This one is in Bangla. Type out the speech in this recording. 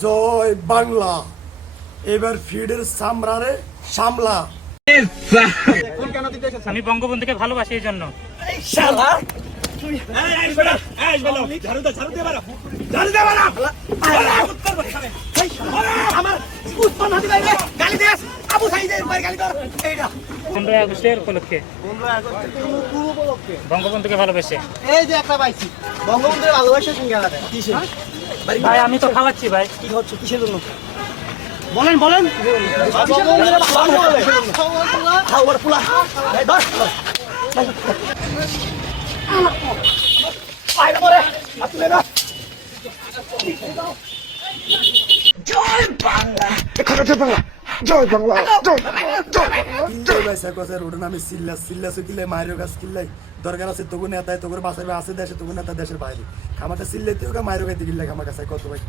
জয় বাংলা। এবার ফিডের সামরারে সামলা। আমি বঙ্গবন্ধুকে ভালোবাসি এই জন্য। পনেরোই আগস্টের উপলক্ষে বঙ্গবন্ধুকে ভালোবেসে এই যে একটা পাইছি বঙ্গবন্ধুর ভালোবাসা সিঙ্গারা কিসে ভাই আমি তো খাওয়াচ্ছি ভাই। কি হচ্ছে কিসের জন্য বলেন বলেন খাওয়ার পোলা জয় বাংলা, জয় বাংলা, জয় আমি সিল্লা সিল্লা কিল্লাই মায়ের গাছ কিল্লাই দরকার আছে তবু নেতায় তোর বাসায় আছে দেশে তবু নেতা দেশের বাইরে খামাটা সিল্লাইতে হোক মায়ের গাইতে কিল্লাই আমার কাছে কত ভাই।